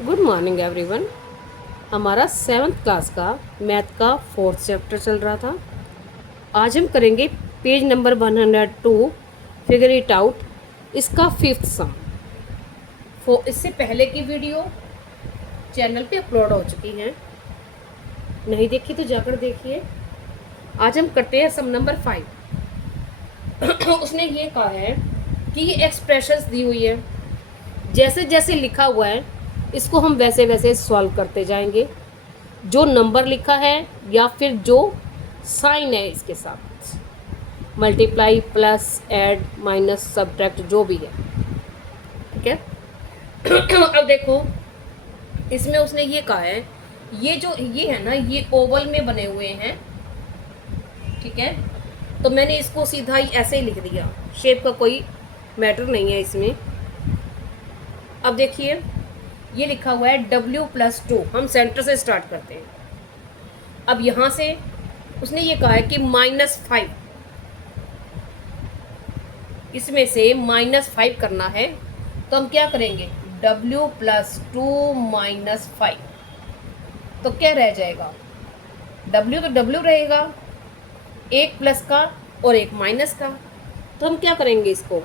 Good morning everyone. हमारा 7th class का math का 4th चैप्टर चल रहा था। आज हम करेंगे page number 102 figure it out, इसका 5th सम। इससे पहले की वीडियो चैनल पे अपलोड हो चुकी हैं, नहीं देखी तो जाकर देखिए। आज हम करते हैं सम नंबर 5। उसने ये कहा है कि ये एक्सप्रेशंस दी हुई है, जैसे जैसे लिखा हुआ है इसको हम वैसे वैसे सॉल्व करते जाएंगे। जो नंबर लिखा है या फिर जो साइन है इसके साथ, multiply, plus, add, minus, subtract, जो भी है, ठीक है। अब देखो, इसमें उसने ये कहा है, ये जो ये है ना, ये ओवल में बने हुए हैं, ठीक है। तो मैंने इसको सीधा ही ऐसे ही लिख दिया, शेप का कोई मैटर नहीं है इसमें। अब देखिए, ये लिखा हुआ है W+2। हम सेंटर से स्टार्ट करते हैं। अब यहाँ से उसने ये कहा है कि -5, इसमें से -5 करना है। तो हम क्या करेंगे, W+2 -5, तो क्या रह जाएगा, W तो W रहेगा, एक प्लस का और एक माइनस का। तो हम क्या करेंगे, इसको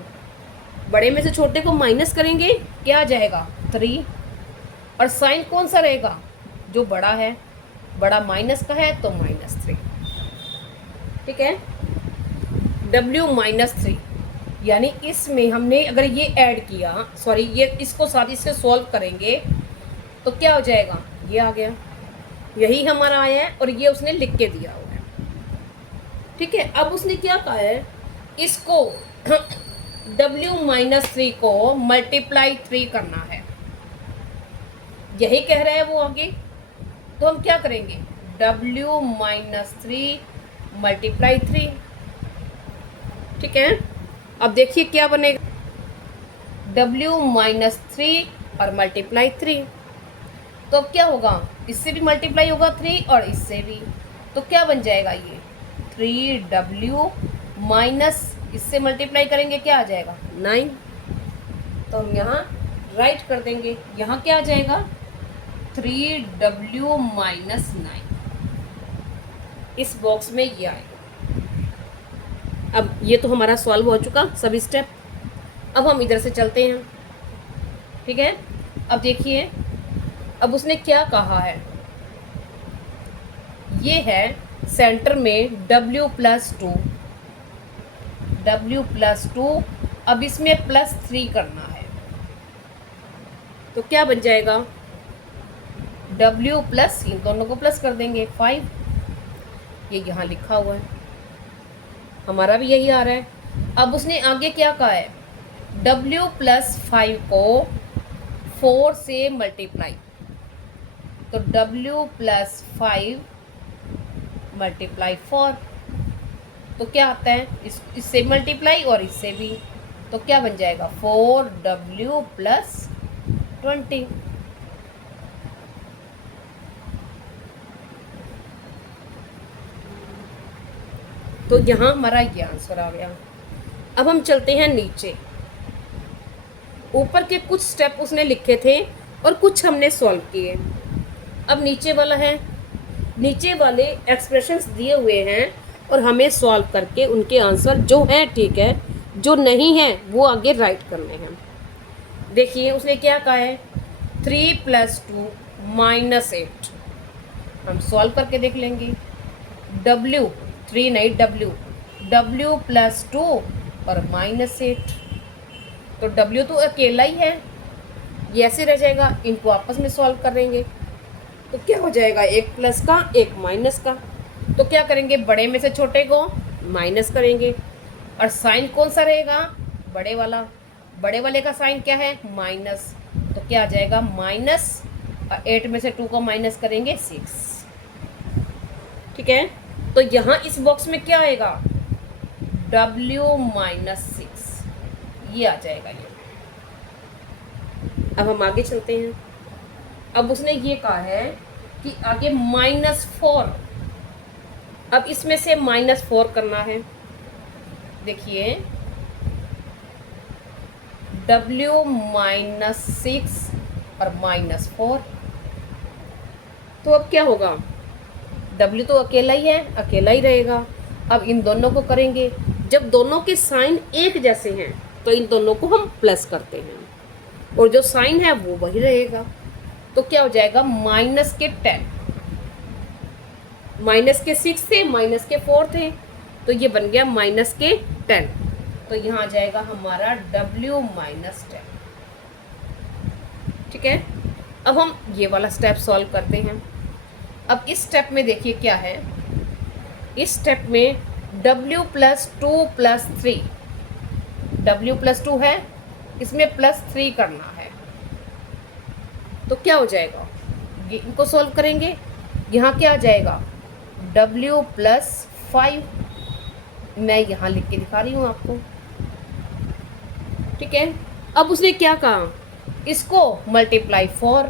बड़े में से छोटे को माइनस करेंगे, क्या आ जाएगा 3। और साइन कौन सा रहेगा, जो बड़ा है, बड़ा माइनस का है तो -3, ठीक है। W-3, यानी इसमें हमने अगर ये ऐड किया, सॉरी ये इसको साथ इससे सॉल्व करेंगे तो क्या हो जाएगा, ये आ गया, यही हमारा आया है और ये उसने लिख के दिया हुआ है, ठीक है। अब उसने क्या कहा है, इसको W-3 को मल्टीप्लाई 3 करना है, यही कह रहा है वो आगे। तो हम क्या करेंगे, W-3 मल्टीप्लाई 3, ठीक है। अब देखिए क्या बनेगा, W-3 और मल्टीप्लाई 3, तो अब क्या होगा, इससे भी मल्टीप्लाई होगा 3 और इससे भी, तो क्या बन जाएगा, ये 3W माइनस इससे मल्टीप्लाई करेंगे, क्या आ जाएगा 9। तो हम यहाँ राइट कर देंगे, यहाँ क्या आ जाएगा 3W -9, इस बॉक्स में ये आएगा। अब ये तो हमारा सॉल्व हो चुका सभी स्टेप। अब हम इधर से चलते हैं, ठीक है। अब देखिए, अब उसने क्या कहा है, ये है सेंटर में W+2, W+2। अब इसमें +3 करना है, तो क्या बन जाएगा, W प्लस, इन दोनों को प्लस कर देंगे 5, ये यहाँ लिखा हुआ है, हमारा भी यही आ रहा है। अब उसने आगे क्या कहा है, W+5 को 4 से मल्टीप्लाई, तो W+5 मल्टीप्लाई 4, तो क्या आता है, इससे मल्टीप्लाई और इससे भी, तो क्या बन जाएगा 4W+20। तो यहाँ हमारा ये आंसर आ गया। अब हम चलते हैं नीचे, ऊपर के कुछ स्टेप उसने लिखे थे और कुछ हमने सॉल्व किए। अब नीचे वाला है, नीचे वाले एक्सप्रेशंस दिए हुए हैं और हमें सॉल्व करके उनके आंसर जो हैं ठीक है, जो नहीं है वो आगे राइट करने हैं। देखिए उसने क्या कहा है, 3+2 -8, हम सॉल्व करके देख लेंगे। W3 नहीं, W+2 और -8, तो W तो अकेला ही है, ये ऐसे रह जाएगा, इनको आपस में सॉल्व करेंगे तो क्या हो जाएगा, एक प्लस का एक माइनस का। तो क्या करेंगे, बड़े में से छोटे को माइनस करेंगे, और साइन कौन सा रहेगा, बड़े वाला, बड़े वाले का साइन क्या है, माइनस, तो क्या आ जाएगा माइनस, और 8 में से 2 को माइनस करेंगे 6, ठीक है। तो यहाँ इस बॉक्स में क्या आएगा, W-6, ये आ जाएगा ये। अब हम आगे चलते हैं। अब उसने ये कहा है कि आगे -4, अब इसमें से -4 करना है। देखिए W-6 और -4। तो अब क्या होगा, W तो अकेला ही है, अकेला ही रहेगा। अब इन दोनों को करेंगे, जब दोनों के साइन एक जैसे हैं तो इन दोनों को हम प्लस करते हैं और जो साइन है वो वही रहेगा। तो क्या हो जाएगा, -10, -6 थे, -4 थे, तो ये बन गया -10। तो यहाँ आ जाएगा हमारा W -10। ठीक है, अब हम ये वाला स्टेप सॉल्व करते हैं। अब इस स्टेप में देखिए क्या है, इस स्टेप में W + 2 + 3, W + 2 है, इसमें +3 करना है। तो क्या हो जाएगा, ये इनको सॉल्व करेंगे, यहाँ क्या आ जाएगा, W + 5। मैं यहाँ लिख के दिखा रही हूँ आपको। ठीक है, अब उसने क्या कहा, इसको × 4।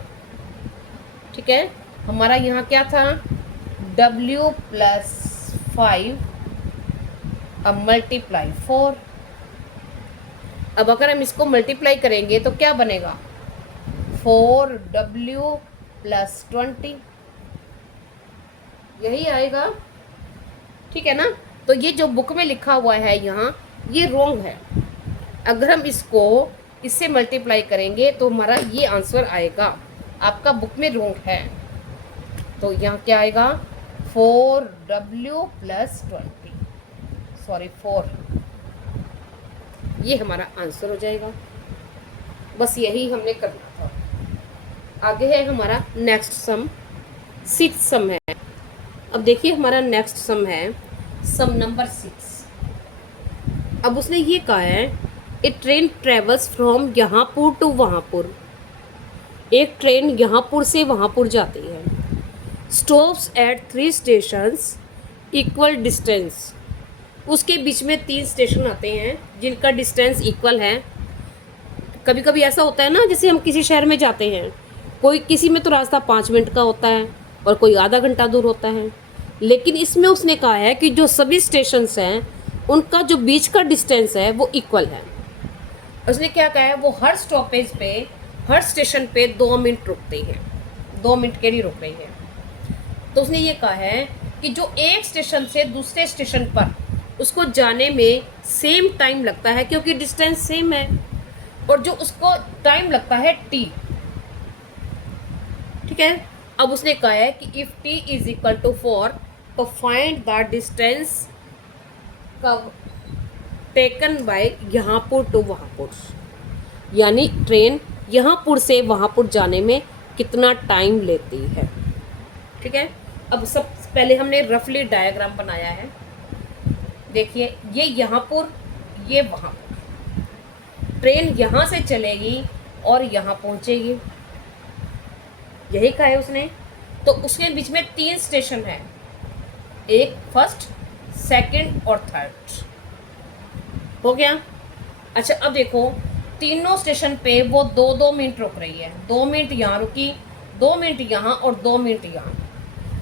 ठीक है, हमारा यहाँ क्या था, W + 5 अब × 4। अब अगर हम इसको मल्टीप्लाई करेंगे तो क्या बनेगा, 4W + 20, यही आएगा। ठीक है ना, तो ये जो बुक में लिखा हुआ है यहाँ, ये रॉन्ग है। अगर हम इसको इससे मल्टीप्लाई करेंगे तो हमारा ये आंसर आएगा, आपका बुक में रॉन्ग है। तो यहाँ क्या आएगा, 4W + 20, सॉरी 4, ये हमारा आंसर हो जाएगा। बस यही हमने करना था। आगे है हमारा नेक्स्ट सम, 6th सम है। अब देखिए हमारा नेक्स्ट सम है सम नंबर 6। अब उसने ये कहा है, ए train travels from Yahanpur to वहाँपुर। एक ट्रेन यहाँपुर से वहाँपुर जाती है, stops at 3 stations equal distance. उसके बीच में 3 स्टेशन आते हैं जिनका डिस्टेंस इक्वल है। कभी कभी ऐसा होता है ना, जैसे हम किसी शहर में जाते हैं, कोई किसी में तो रास्ता 5 मिनट का होता है और कोई आधा घंटा दूर होता है, लेकिन इसमें उसने कहा है कि जो सभी स्टेशंस हैं उनका जो बीच का डिस्टेंस है वो इक्वल है। उसने क्या कहा है, वो हर स्टॉपेज पे, हर स्टेशन पे 2 मिनट रुकते हैं, 2 मिनट के लिए रुक रही है। तो उसने ये कहा है कि जो एक स्टेशन से दूसरे स्टेशन पर उसको जाने में सेम टाइम लगता है, क्योंकि डिस्टेंस सेम है, और जो उसको टाइम लगता है T। ठीक है, अब उसने कहा है कि इफ T = 4 तो find the distance taken by Yahanpur to Wahanpur. यानी ट्रेन यहाँपुर से वहाँपुर जाने में कितना टाइम लेती है। ठीक है, अब सब पहले हमने रफली डायग्राम बनाया है। देखिए, ये यहाँपुर, ये वहाँपुर। ट्रेन यहाँ से चलेगी और यहाँ पहुँचेगी, यही कहा है उसने। तो उसके बीच में 3 स्टेशन है, एक फर्स्ट, सेकंड और थर्ड। हो गया। अच्छा, अब देखो तीनों स्टेशन पे वो 2-2 मिनट रुक रही है। 2 मिनट यहाँ रुकी, 2 मिनट यहाँ और 2 मिनट यहाँ,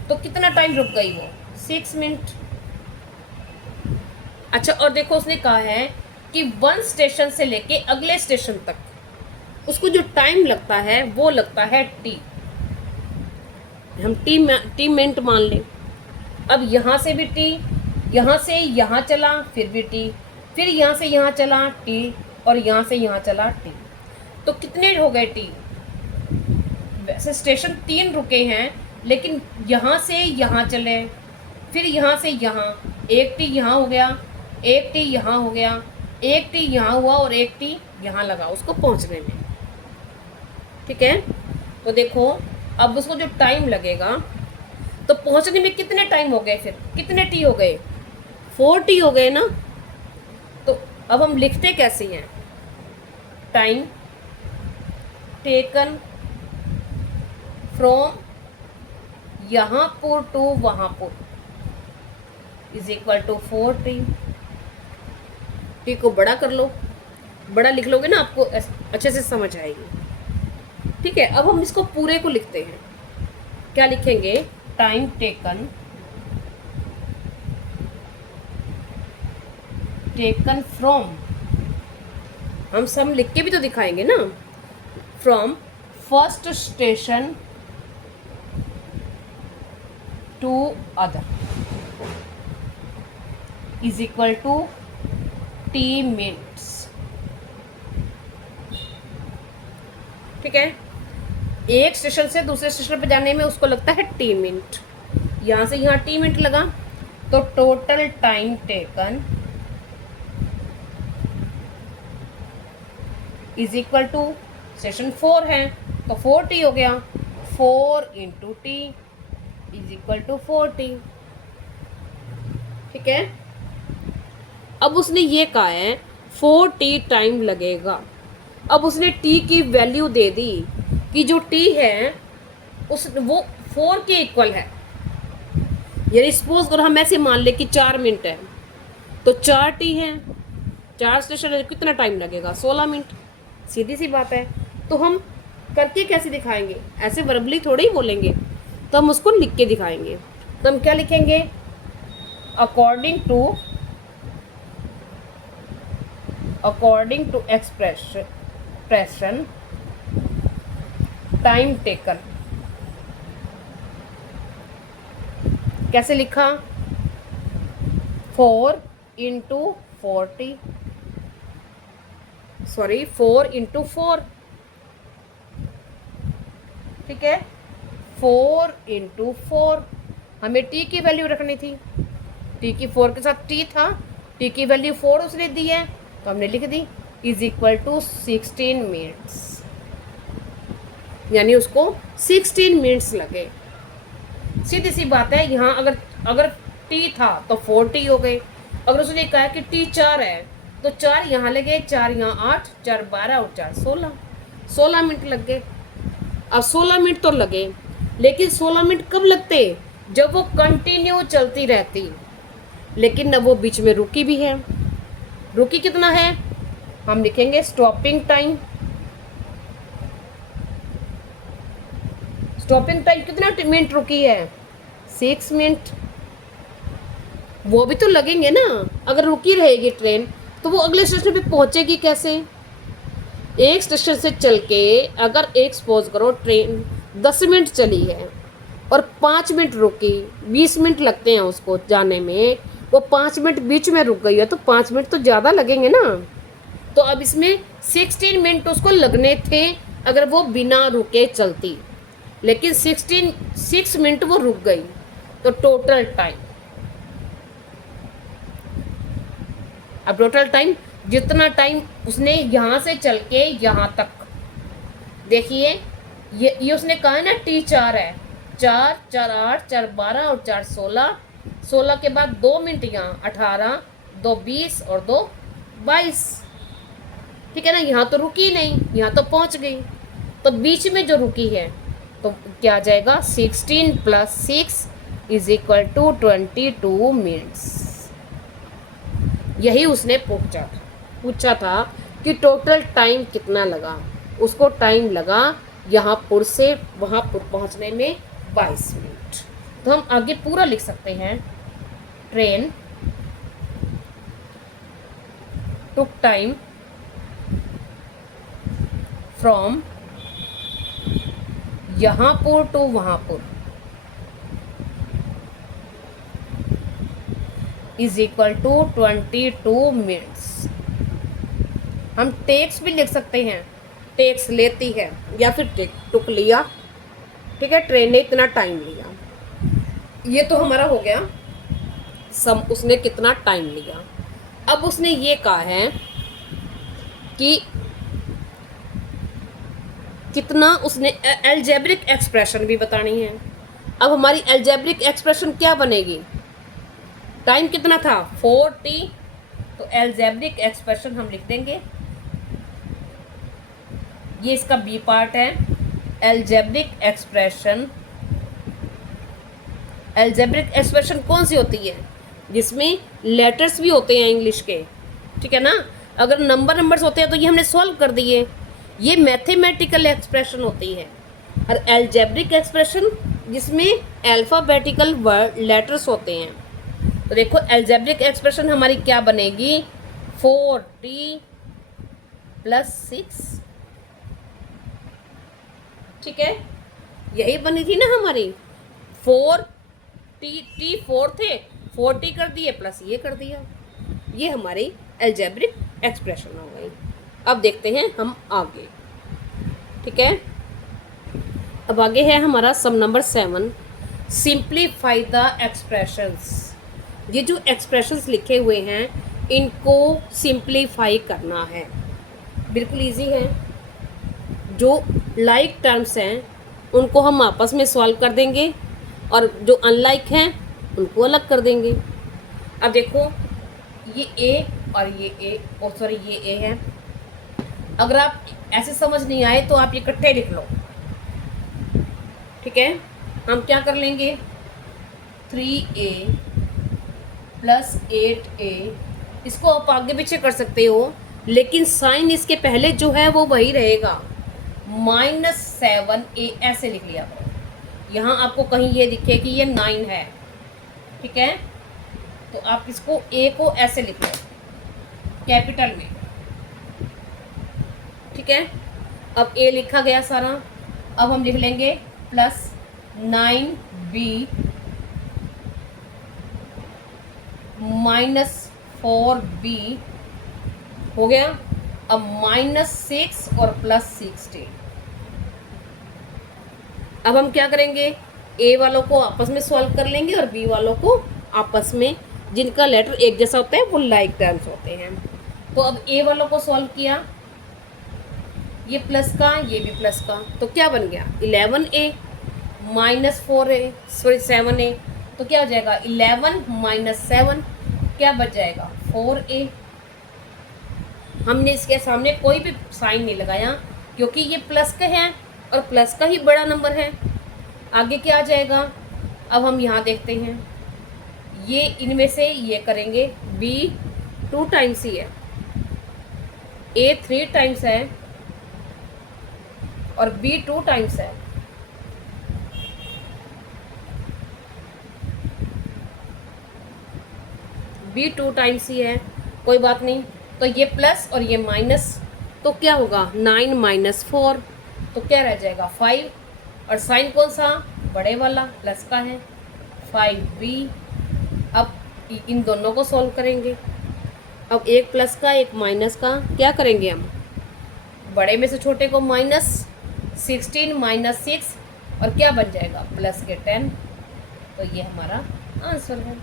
तो कितना टाइम रुक गई वो, 6 मिनट। अच्छा, और देखो उसने कहा है कि 1 स्टेशन से लेके अगले स्टेशन तक उसको जो टाइम लगता है वो लगता है T। हम T मिनट मान लें। अब यहाँ से भी T, यहाँ से यहाँ चला फिर भी T, फिर यहाँ से यहाँ चला T और यहाँ से यहाँ चला T, तो कितने हो गए T। वैसे स्टेशन 3 रुके हैं, लेकिन यहाँ से यहाँ चले, फिर यहाँ से यहाँ, एक T यहाँ हो गया, एक T यहाँ हो गया, एक T यहाँ हुआ और एक T यहाँ लगा उसको पहुँचने में। ठीक है, तो देखो अब उसको जो टाइम लगेगा, तो पहुँचने में कितने टाइम हो गए, फिर कितने T हो गए, 4 T हो गए ना। तो अब हम लिखते कैसे हैं, time taken from Yahanpur to Wahanpur = 4 T। T को बड़ा कर लो, बड़ा लिख लोगे ना आपको अच्छे से समझ आएगी। ठीक है, अब हम इसको पूरे को लिखते हैं। क्या लिखेंगे, टाइम टेकन फ्रॉम, हम सब लिख के भी तो दिखाएंगे ना, from first station to other is equal to T minutes. ठीक है, एक स्टेशन से दूसरे स्टेशन पर जाने में उसको लगता है टी मिनट, यहाँ से यहाँ टी मिनट लगा, तो total time taken is equal to, station 4 है तो 4t हो गया, 4 into T is equal to 4t। ठीक है, अब उसने ये कहा है 4t टाइम लगेगा। अब उसने t की वैल्यू दे दी कि जो t है वो 4 के इक्वल है। यानी सपोज करो हम ऐसे मान ले कि 4 मिनट है, तो 4t है, 4 स्टेशन है, कितना टाइम लगेगा? 16 मिनट। सीधी सी बात है। तो हम करके कैसे दिखाएंगे? ऐसे वर्बली थोड़ी ही बोलेंगे, तो हम उसको लिख के दिखाएंगे। तो हम क्या लिखेंगे? According to expression time taken. कैसे लिखा? 4 इंटू 4 इंटू 4। ठीक है, 4 इंटू 4। हमें t की वैल्यू रखनी थी, t की 4 के साथ t था, t की वैल्यू 4 उसने दी है तो हमने लिख दी इज इक्वल टू 16 मिनट्स। यानी उसको 16 मिनट्स लगे। सीधी सी बात है। यहाँ अगर t था तो 4t हो गए। अगर उसने कहा कि t 4 है तो 4 यहाँ लगे, 4 यहाँ 8, 4 12 और 4 16, 16 मिनट लग गए। अब 16 मिनट तो लगे, लेकिन 16 मिनट कब लगते? जब वो कंटिन्यू चलती रहती। लेकिन अब वो बीच में रुकी भी है। रुकी कितना है? हम लिखेंगे स्टॉपिंग टाइम। स्टॉपिंग टाइम कितना मिनट रुकी है? 6 मिनट। वो भी तो लगेंगे ना। अगर रुकी रहेगी ट्रेन तो वो अगले स्टेशन पे पहुंचेगी कैसे? एक स्टेशन से चल के अगर एक सपोज करो ट्रेन 10 मिनट चली है और 5 मिनट रुकी, 20 मिनट लगते हैं उसको जाने में, वो 5 मिनट बीच में रुक गई है तो 5 मिनट तो ज़्यादा लगेंगे ना। तो अब इसमें 16 मिनट उसको लगने थे अगर वो बिना रुके चलती, लेकिन 6 मिनट वो रुक गई। तो टोटल टाइम, अब टोटल टाइम जितना टाइम उसने यहाँ से चल के यहाँ तक, देखिए ये उसने कहा है ना t 4 है, 4 4 8 4 12 और 4 16, 16 के बाद 2 मिनट यहाँ 18, 2 20 और 2 22। ठीक है ना, यहाँ तो रुकी नहीं, यहाँ तो पहुँच गई। तो बीच में जो रुकी है तो क्या आ जाएगा? 16 + 6 इज इक्वल टू 22 मिनट्स। यही उसने पूछा था कि टोटल टाइम कितना लगा। उसको टाइम लगा यहाँ पुर से वहाँ पुर पहुँचने में 22 मिनट। तो हम आगे पूरा लिख सकते हैं, train took time from Yahanpur to Wahanpur is equal to 22 minutes. हम टेक्स भी लिख सकते हैं, टेक्स लेती है या फिर टुक लिया। ठीक है, ट्रेन ने इतना टाइम लिया। ये तो हमारा हो गया सम, उसने कितना टाइम लिया। अब उसने ये कहा है कि कितना उसने एल्जेब्रिक एक्सप्रेशन भी बतानी है। अब हमारी एल्जेब्रिक एक्सप्रेशन क्या बनेगी? टाइम कितना था? 4t। तो एल्जेब्रिक एक्सप्रेशन हम लिख देंगे, ये इसका बी पार्ट है। एल्जेब्रिक एक्सप्रेशन कौन सी होती है? जिसमें लेटर्स भी होते हैं इंग्लिश के। ठीक है ना, अगर नंबर्स होते हैं तो ये हमने सॉल्व कर दिए। ये मैथमेटिकल एक्सप्रेशन होती है। और एल्जेब्रिक एक्सप्रेशन जिसमें अल्फ़ाबेटिकल वर्ड लेटर्स होते हैं। तो देखो एल्जेब्रिक एक्सप्रेशन हमारी क्या बनेगी? 4t + 6 ठीक है, यही बनी थी ना हमारी। 4 टी 4 थे, 4t कर दिए प्लस ये कर दिया, ये हमारी एल्जेब्रिक एक्सप्रेशन हो गई। अब देखते हैं हम आगे। ठीक है, अब आगे है हमारा सम नंबर 7, सिंप्लीफाई द एक्सप्रेशंस। ये जो एक्सप्रेशंस लिखे हुए हैं इनको सिंप्लीफाई करना है, बिल्कुल इजी है। जो लाइक टर्म्स हैं उनको हम आपस में सॉल्व कर देंगे और जो अनलाइक हैं उनको अलग कर देंगे। अब देखो ये ए और ये ए, और सॉरी ये ए है। अगर आप ऐसे समझ नहीं आए तो आप ये इकट्ठे लिख लो। ठीक है, हम क्या कर लेंगे, 3a प्लस 8a, इसको आप आगे पीछे कर सकते हो लेकिन साइन इसके पहले जो है वो वही रहेगा, -7a ऐसे लिख लिया करो। यहाँ आपको कहीं ये दिखे कि ये 9 है, ठीक है, तो आप इसको a को ऐसे लिख लो कैपिटल में। ठीक है, अब a लिखा गया सारा। अब हम लिख लेंगे प्लस 9b -4b हो गया। अब -6 और +16। अब हम क्या करेंगे, ए वालों को आपस में सॉल्व कर लेंगे और बी वालों को आपस में, जिनका लेटर एक जैसा होता है वो लाइक टर्म्स होते हैं। तो अब ए वालों को सॉल्व किया, ये प्लस का ये भी प्लस का, तो क्या बन गया 11a -4a सॉरी 7a, तो क्या हो जाएगा 11 - 7 क्या बच जाएगा 4a। हमने इसके सामने कोई भी साइन नहीं लगाया क्योंकि ये प्लस का है और प्लस का ही बड़ा नंबर है। आगे क्या आ जाएगा, अब हम यहाँ देखते हैं, ये इनमें से ये करेंगे, b 2 टाइम्स ही है, a 3 टाइम्स है और b 2 टाइम्स है। b 2 टाइम्स ही है, कोई बात नहीं। तो ये प्लस और ये माइनस, तो क्या होगा 9 - 4, तो क्या रह जाएगा 5, और साइन कौन सा, बड़े वाला प्लस का है 5b। अब इन दोनों को सॉल्व करेंगे। अब एक प्लस का एक माइनस का, क्या करेंगे हम, बड़े में से छोटे को -16 - 6 और क्या बन जाएगा प्लस के 10, तो ये हमारा आंसर है।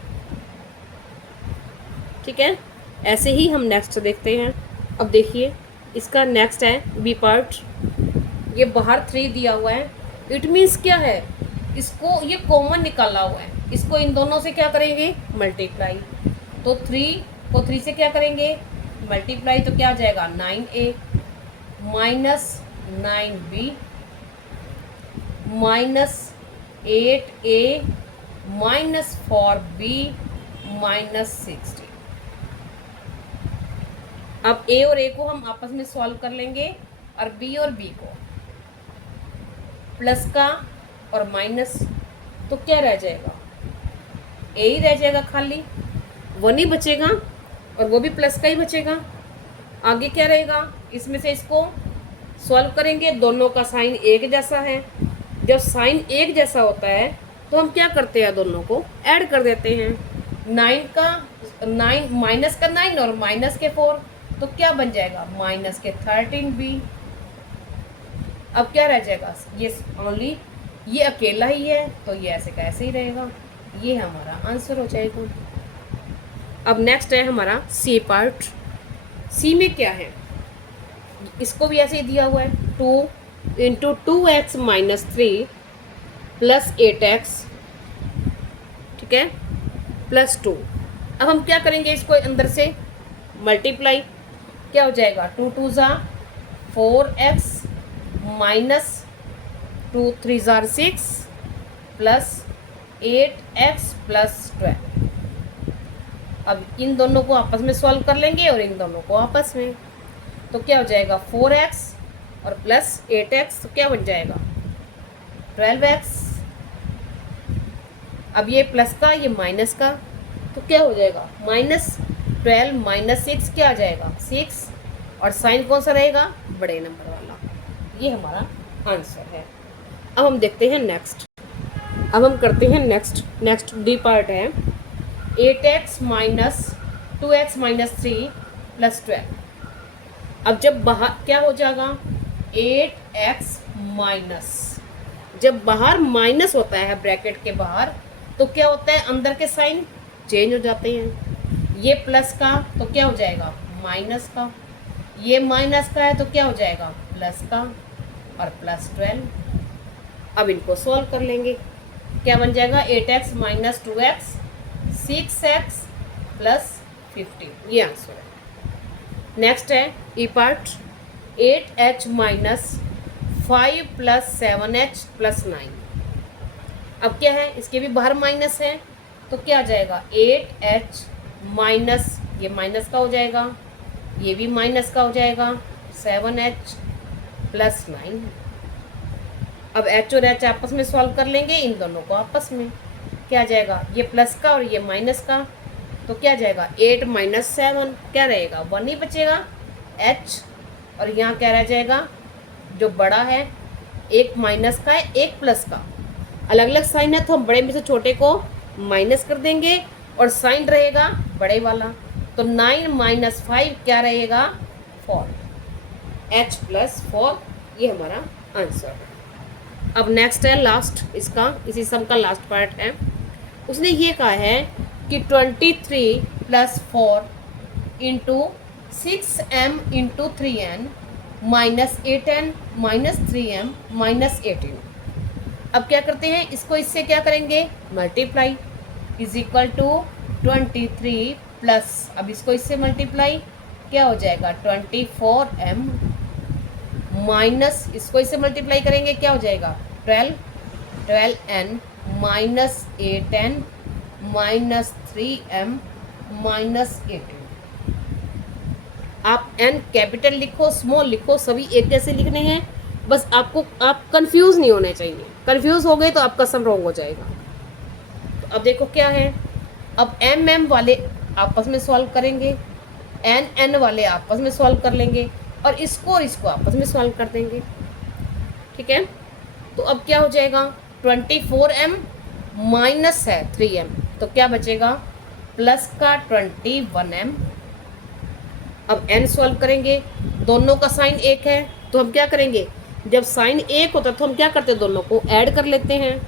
ठीक है, ऐसे ही हम नेक्स्ट देखते हैं। अब देखिए इसका नेक्स्ट है बी पार्ट, ये बाहर 3 दिया हुआ है, इट मीन्स क्या है, इसको ये कॉमन निकाला हुआ है, इसको इन दोनों से क्या करेंगे मल्टीप्लाई। तो 3 को 3 से क्या करेंगे मल्टीप्लाई, तो क्या आ जाएगा 9a -9b -8a -4b -16। अब a और a को हम आपस में सॉल्व कर लेंगे और b और b को, प्लस का और माइनस, तो क्या रह जाएगा a ही रह जाएगा, खाली 1 ही बचेगा और वो भी प्लस का ही बचेगा। आगे क्या रहेगा, इसमें से इसको सॉल्व करेंगे, दोनों का साइन एक जैसा है। जब साइन एक जैसा होता है तो हम क्या करते हैं, दोनों को ऐड कर देते हैं। 9 माइनस का 9 और माइनस के 4, तो क्या बन जाएगा -13b। अब क्या रह जाएगा, ये ओनली ये अकेला ही है तो ये ऐसे का ऐसे ही रहेगा, ये हमारा आंसर हो जाएगा। अब नेक्स्ट है हमारा सी पार्ट। सी में क्या है, इसको भी ऐसे ही दिया हुआ है, 2 × 2x - 3 + 8x, ठीक है, +2। अब हम क्या करेंगे, इसको अंदर से मल्टीप्लाई, क्या हो जाएगा 2 × 2 = 4x -2 × 3 = 6 + 8x + 12। अब इन दोनों को आपस में सॉल्व कर लेंगे और इन दोनों को आपस में, तो क्या हो जाएगा 4x और प्लस 8x, तो क्या बन जाएगा 12x। अब ये प्लस का ये माइनस का, तो क्या हो जाएगा -12 - 6 क्या आ जाएगा 6, और साइन कौन सा रहेगा बड़े नंबर वाला, ये हमारा आंसर है। अब हम देखते हैं नेक्स्ट। अब हम करते हैं नेक्स्ट डी पार्ट है 8x minus 2x minus 3 plus 12। अब जब बाहर क्या हो जाएगा 8x माइनस, जब बाहर माइनस होता है ब्रैकेट के बाहर तो क्या होता है अंदर के साइन चेंज हो जाते हैं। ये प्लस का तो क्या हो जाएगा माइनस का, ये माइनस का है तो क्या हो जाएगा प्लस का, और प्लस 12। अब इनको सॉल्व कर लेंगे, क्या बन जाएगा 8x minus 2x 6x plus 15, ये आंसर है। नेक्स्ट है E part 8h minus 5 plus 7h plus 9। अब क्या है इसके भी बाहर माइनस है तो क्या आ जाएगा 8h माइनस, ये माइनस का हो जाएगा, ये भी माइनस का हो जाएगा 7h प्लस 9। अब h और h आपस में सॉल्व कर लेंगे, इन दोनों को आपस में क्या आ जाएगा ये प्लस का और ये माइनस का, तो क्या आ जाएगा 8 माइनस 7 क्या रहेगा 1 ही बचेगा h, और यहाँ क्या रह जाएगा जो बड़ा है एक माइनस का है एक प्लस का, अलग अलग साइन है तो हम बड़े में से छोटे को माइनस कर देंगे और साइन रहेगा बड़े वाला, तो 9 माइनस 5 क्या रहेगा 4, h प्लस 4, ये हमारा आंसर है। अब नेक्स्ट है लास्ट, इसका इसी सम का लास्ट पार्ट है। उसने ये कहा है कि 23 plus 4 into 6m into 3n minus 8n minus 3m minus 18। अब क्या करते हैं इसको इससे क्या करेंगे multiply, is equal to 23 plus, अब इसको इससे मल्टीप्लाई क्या हो जाएगा 24m माइनस, इसको इससे मल्टीप्लाई करेंगे क्या हो जाएगा 12n minus 8n minus 3m minus 18। आप n कैपिटल लिखो स्मॉल लिखो सभी एक जैसे लिखने हैं, बस आपको आप कंफ्यूज नहीं होने चाहिए, कंफ्यूज हो गए तो आपका सम रॉन्ग हो जाएगा। तो अब देखो क्या है, अब m वाले आपस में सॉल्व करेंगे, n वाले आपस में सॉल्व कर लेंगे और इसको आपस में सॉल्व कर देंगे, ठीक है। तो अब क्या हो जाएगा 24m माइनस है 3m तो क्या बचेगा प्लस का 21m। अब n सॉल्व करेंगे, दोनों का साइन एक है तो हम क्या करेंगे जब साइन एक होता है तो हम क्या करते हैं दोनों को ऐड कर लेते हैं,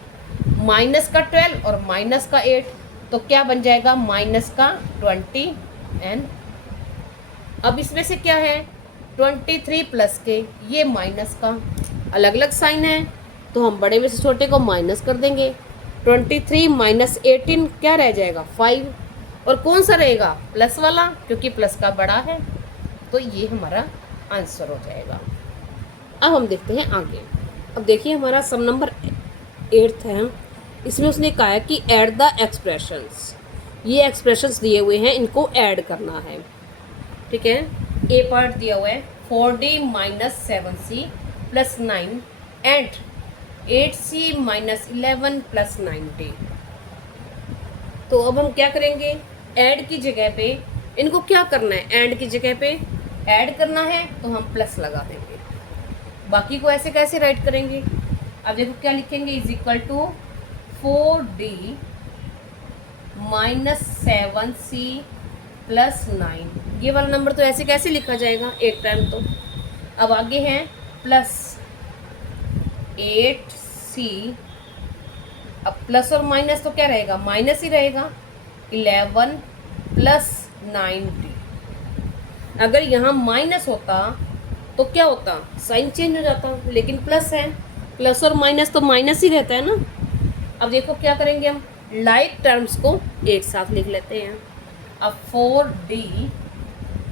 माइनस का 12 और माइनस का 8 तो क्या बन जाएगा माइनस का 20n। अब इसमें से क्या है 23 प्लस के ये माइनस का, अलग अलग साइन है तो हम बड़े में से छोटे को माइनस कर देंगे, 23 माइनस 18 क्या रह जाएगा 5, और कौन सा रहेगा प्लस वाला क्योंकि प्लस का बड़ा है, तो ये हमारा आंसर हो जाएगा। अब हम देखते हैं आगे। अब देखिए हमारा सम नंबर 8 है, इसमें उसने कहा है कि ऐड द एक्सप्रेशंस, ये एक्सप्रेशंस दिए हुए हैं इनको ऐड करना है, ठीक है। ए पार्ट दिया हुआ है 4d minus 7c plus 9 and 8c minus 11 plus 9d। तो अब हम क्या करेंगे ऐड की जगह पे इनको क्या करना है, ऐड की जगह पे ऐड करना है तो हम प्लस लगा देंगे, बाकी को ऐसे कैसे राइट करेंगे। अब देखो क्या लिखेंगे is equal to 4d minus 7c plus 9, ये वाला नंबर तो ऐसे कैसे लिखा जाएगा एक टाइम तो। अब आगे हैं प्लस 8c, अब प्लस और माइनस तो क्या रहेगा माइनस ही रहेगा, 11 प्लस 9d। अगर यहाँ माइनस होता तो क्या होता साइन चेंज हो जाता, लेकिन प्लस है, प्लस और माइनस तो माइनस ही रहता है ना। अब देखो क्या करेंगे हम लाइक टर्म्स को एक साथ लिख लेते हैं। अब 4d,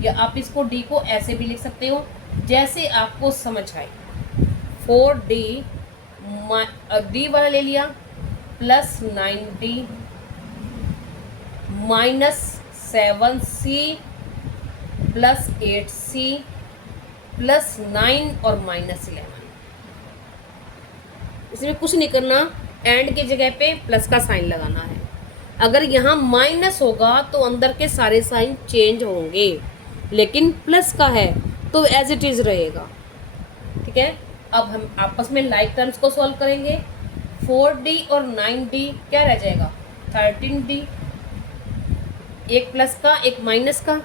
या आप इसको d को ऐसे भी लिख सकते हो जैसे आपको समझ आए, 4d d वाला ले लिया plus 9d minus 7c plus 8c plus 9 और माइनस 11। इसमें कुछ नहीं करना, एंड की जगह पे प्लस का साइन लगाना है। अगर यहाँ माइनस होगा तो अंदर के सारे साइन चेंज होंगे, लेकिन प्लस का है तो एज इट इज़ रहेगा, ठीक है। अब हम आपस में लाइक टर्म्स को सॉल्व करेंगे। 4D और 9D क्या रह जाएगा, 13D, एक प्लस का एक माइनस का,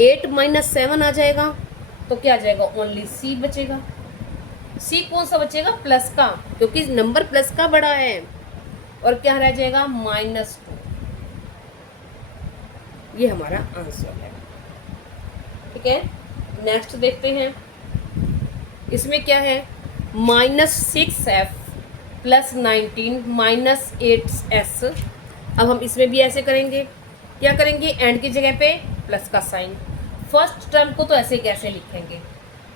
8 माइनस 7 आ जाएगा, तो क्या आ जाएगा, ओनली C बचेगा। C कौन सा बचेगा, प्लस का, क्योंकि नंबर प्लस का बड़ा है। और क्या रह जाएगा, -2। ये हमारा आंसर है। ठीक है, नेक्स्ट देखते हैं। इसमें क्या है, -6F + 19 - 8S। अब हम इसमें भी ऐसे करेंगे, क्या करेंगे, एंड की जगह पे प्लस का साइन। फर्स्ट टर्म को तो ऐसे कैसे लिखेंगे,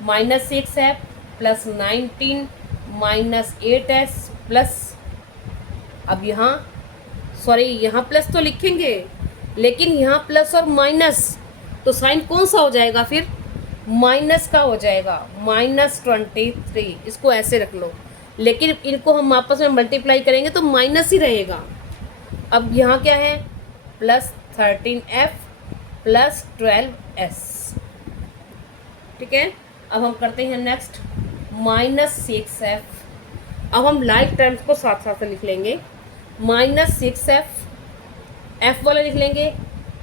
-6F + 19 - 8S प्लस, अब यहाँ यहाँ प्लस तो लिखेंगे, लेकिन यहाँ प्लस और माइनस, तो साइन कौन सा हो जाएगा फिर, माइनस का हो जाएगा, -23। इसको ऐसे रख लो, लेकिन इनको हम आपस में मल्टीप्लाई करेंगे तो माइनस ही रहेगा। अब यहाँ क्या है, +13F + 12S। ठीक है, अब हम करते हैं नेक्स्ट, -6F। अब हम लाइक टर्म्स को साथ साथ लिख लेंगे, -6F, F वाला लिख लेंगे,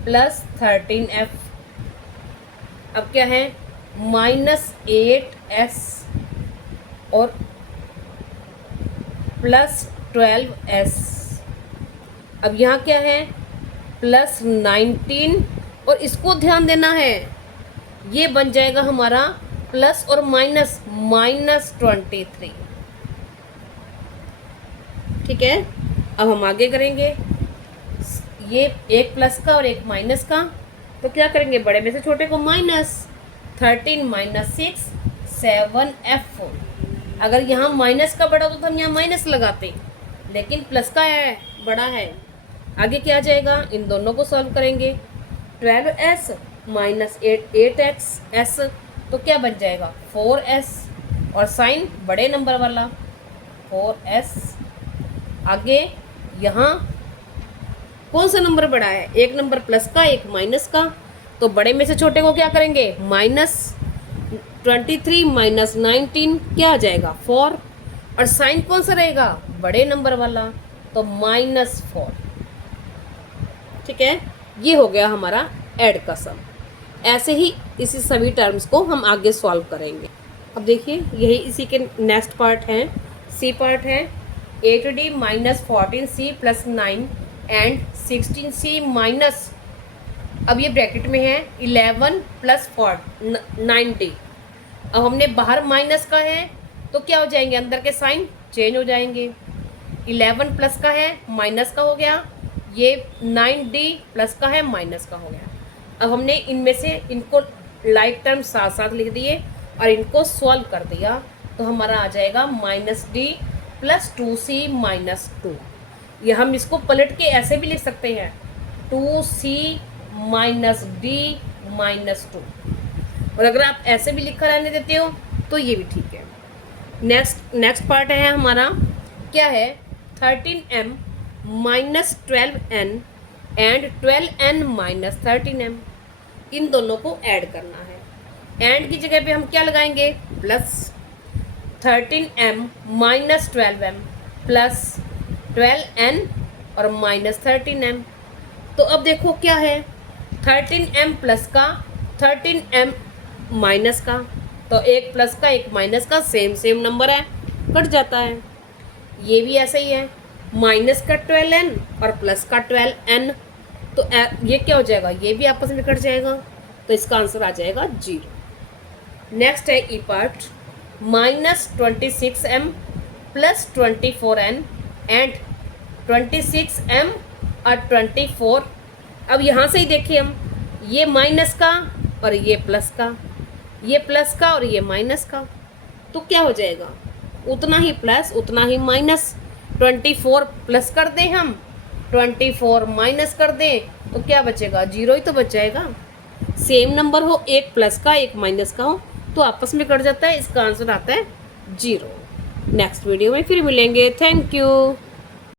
+13F। अब क्या है, -8S और +12S। अब यहाँ क्या है, +19, और इसको ध्यान देना है, ये बन जाएगा हमारा प्लस और माइनस, -23। ठीक है, अब हम आगे करेंगे, ये एक प्लस का और एक माइनस का, तो क्या करेंगे, बड़े में से छोटे को माइनस, 13 - 6 7F। अगर यहाँ माइनस का बड़ा होता तो हम यहाँ माइनस लगाते, लेकिन प्लस का है, बड़ा है। आगे क्या आ जाएगा, इन दोनों को सॉल्व करेंगे, 12S - 8XS, तो क्या बन जाएगा, 4S, और साइन बड़े नंबर वाला 4S। आगे यहाँ कौन सा नंबर बड़ा है, एक नंबर प्लस का एक माइनस का, तो बड़े में से छोटे को क्या करेंगे, -23 - 19 क्या आ जाएगा, 4, और साइन कौन सा रहेगा, बड़े नंबर वाला, तो -4। ठीक है, ये हो गया हमारा ऐड का सम। ऐसे ही इसी सभी टर्म्स को हम आगे सॉल्व करेंगे। अब देखिए, यही इसी के नेक्स्ट पार्ट है, सी पार्ट है, 8D - 14C + 9 and 16C minus, अब ये ब्रैकेट में है, 11 + 9D। अब हमने बाहर माइनस का है, तो क्या हो जाएंगे, अंदर के साइन चेंज हो जाएंगे। 11 प्लस का है, माइनस का हो गया, ये 9D प्लस का है, माइनस का हो गया। अब हमने इनमें से इनको लाइक टर्म साथ साथ लिख दिए और इनको सॉल्व कर दिया, तो हमारा आ जाएगा -D + 2C - 2। या हम इसको पलट के ऐसे भी लिख सकते हैं, 2C - D - 2, और अगर आप ऐसे भी लिखकर रहने देते हो तो ये भी ठीक है। नेक्स्ट पार्ट है हमारा, क्या है, 13M - 12N and 12N - 13M। इन दोनों को ऐड करना है। एंड की जगह पे हम क्या लगाएंगे, plus 13M - 12M plus 12N और -13M। तो अब देखो क्या है, 13M प्लस का 13M माइनस का, तो एक प्लस का एक माइनस का सेम नंबर है, कट जाता है। ये भी ऐसा ही है, माइनस का 12N और प्लस का 12N, तो ये क्या हो जाएगा, ये भी आपस में कट जाएगा, तो इसका आंसर आ जाएगा 0। नेक्स्ट है E part, -26M + 24N and 26M और 24। अब यहाँ से ही देखिए हम, ये माइनस का और ये प्लस का, ये प्लस का और ये माइनस का, तो क्या हो जाएगा, उतना ही प्लस उतना ही माइनस। 24 प्लस कर दें हम, 24 माइनस कर दें, तो क्या बचेगा, 0 ही तो बच जाएगा। सेम नंबर हो, एक प्लस का एक माइनस का हो, तो आपस में कट जाता है, इसका आंसर आता है 0। नेक्स्ट वीडियो में फिर मिलेंगे, थैंक यू।